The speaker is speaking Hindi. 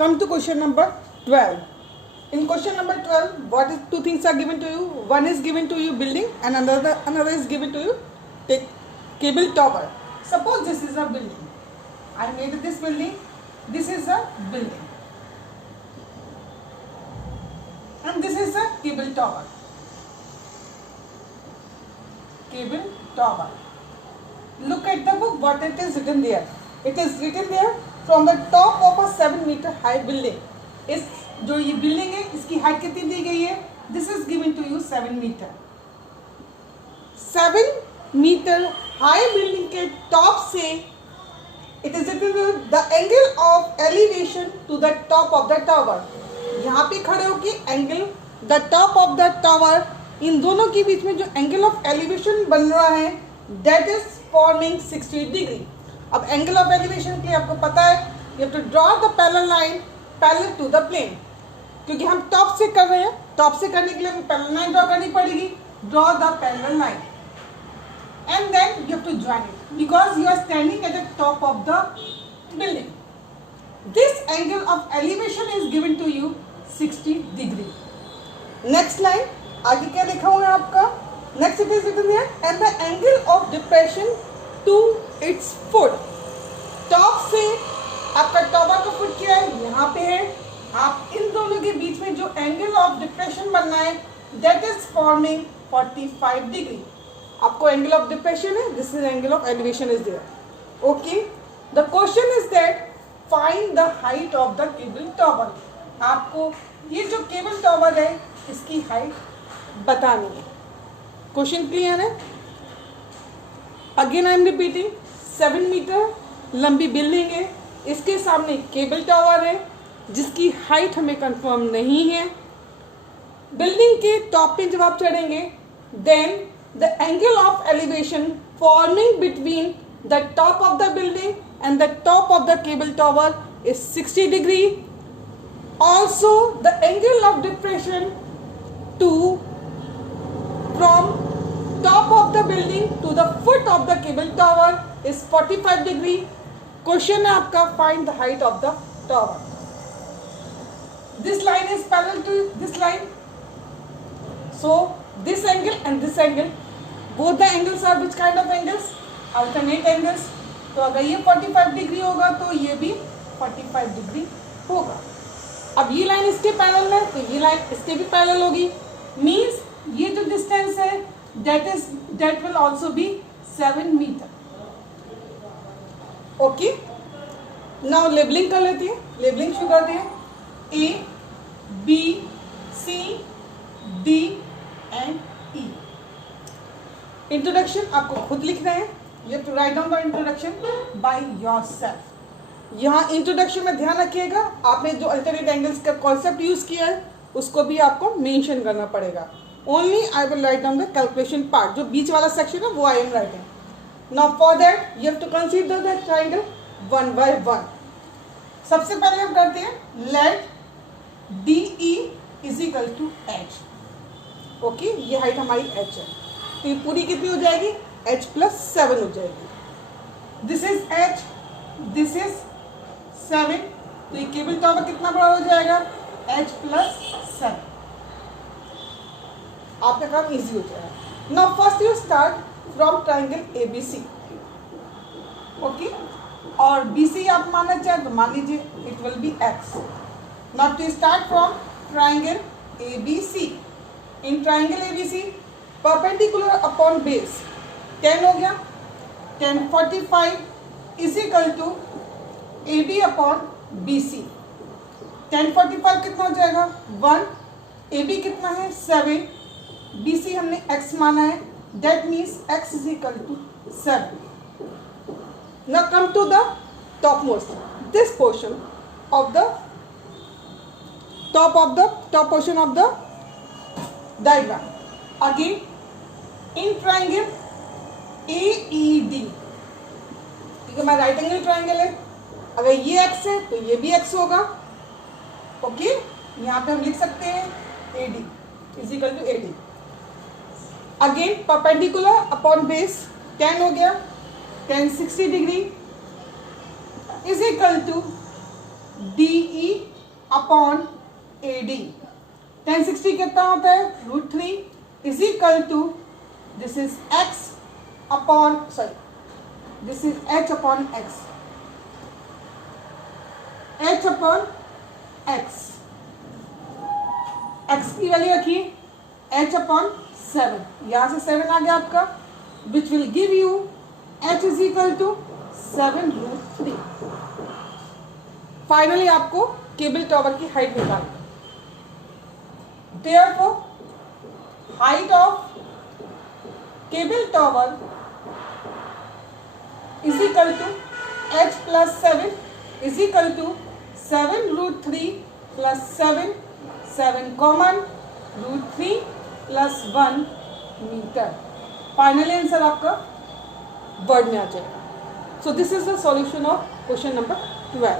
Come to question number 12. In question number 12, what is two things are given to you? One is given to you building and another is given to you cable tower. Suppose this is a building. I made this building. This is a building. And this is a cable tower. Cable tower. Look at the book, what it is written there. It is written there, from the top of a 7-meter high building. इस जो ये बिल्डिंग है इसकी हाइट कितनी दी गई है? This is given to you 7 meter. 7 meter high building के टॉप से it is written the angle of elevation to the top of the tower. यहाँ पे खड़े हो कि angle the top of the tower, इन दोनों के बीच में जो एंगल ऑफ एलिवेशन बन रहा है that is forming 60 degree. अब एंगल ऑफ एलिवेशन के लिए आपको पता है you have to draw the parallel line parallel to the plane. क्योंकि हम टॉप से कर रहे हैं, टॉप से करने के लिए हमें पैरेलल लाइन ड्रॉ करनी पड़ेगी. Draw the parallel line and then you have to join it because you are standing at the top of the building. This angle of elevation is given to you 60 degree. Next line आगे क्या लिखा हुआ है आपका? Next it is written here and the angle of depression to its foot. Top से आपका टॉवर का फुट क्या है? यहाँ पे है. आप इन दोनों के बीच में जो एंगल ऑफ डिप्रेशन बनना है दैट इज फॉर्मिंग 45 डिग्री. आपको एंगल ऑफ डिप्रेशन है, this is angle of elevation is there. Okay, the question is that find the height of the cable tower. आपको ये जो केबल टॉवर है इसकी हाइट बतानी है. क्वेश्चन क्लियर है? Again I am repeating, 7 metre लंबी बिल्डिंग है, इसके सामने केबल टॉवर है जिसकी हाइट हमें कंफर्म नहीं है. बिल्डिंग के टॉप पे जब आप चढ़ेंगे then the angle of elevation forming between the top of the building and the top of the cable tower is 60 degree. Also the angle of depression to from top of the building to the foot of the cable tower is 45 degree. Question है आपका find the height of the tower. This line is parallel to this line. So this angle and this angle, both the angles are which kind of angles? Alternate angles. तो अगर ये 45 डिग्री होगा तो ये भी 45 डिग्री होगा. अब ये लाइन इसके पैरेलल है तो ये लाइन इसके भी पैरेलल होगी. मीन्स ये जो डिस्टेंस है that will also be 7 meter. Okay, now labeling कर लेते हैं. labeling शुरू करते हैं. A, B, C, D and E. Introduction आपको खुद लिखना है. You have to write down the introduction by yourself. यहाँ इंट्रोडक्शन में ध्यान रखिएगा, आपने जो अल्टरनेट एंगल्स का कॉन्सेप्ट यूज किया है उसको भी आपको मेंशन करना पड़ेगा. Only I will write down the calculation part. जो बीच वाला सेक्शन है वो I am writing. Now for that you have to consider the triangle one by one. सबसे पहले हम करते हैं let DE is equal to H. Okay, ये हाइट हमारी H है तो ये पूरी कितनी हो जाएगी? H plus 7 हो जाएगी. This is H, this is 7. तो ये केबल टॉवर कितना बड़ा हो जाएगा? H plus 7. आपका काम इजी हो जाएगा. Now first you start from triangle ABC. Okay, और BC आप मानना चाहें तो मान लीजिए it will be X. Now to start from triangle ABC. In triangle ABC perpendicular upon base 10 हो गया. 10 45 is equal to AB upon BC. 10 45 कितना हो जाएगा? 1. AB कितना है? 7. BC हमने x माना है, that means x is equal to 7. Now come to the topmost. This portion of the top portion of the diagram. Again, in triangle AED. ठीक है, हमारा राइट एंगल ट्राइंगल है. अगर ये x है तो ये भी x होगा. ओके, यहाँ पे हम लिख सकते हैं AD is equal to AD. Again perpendicular upon base 10 हो गया. 10 60 degree is equal to DE upon AD। 1060 कितना होता है? √3 is equal to, this is x upon, sorry this is h upon x, h upon x, x की वैल्यू रखिए h अपॉन 7, यहां से 7 आ गया आपका, which will give you h is equal to 7√3। Finally आपको केबल टॉवर की हाइट निकालनी। Therefore, height of cable tower is equal to h plus 7 is equal to 7√3 plus 7, 7 common, √3 plus 1 metre. Finally answer आपका वर्ड में आ जाएगा। So this is the solution of question number 12।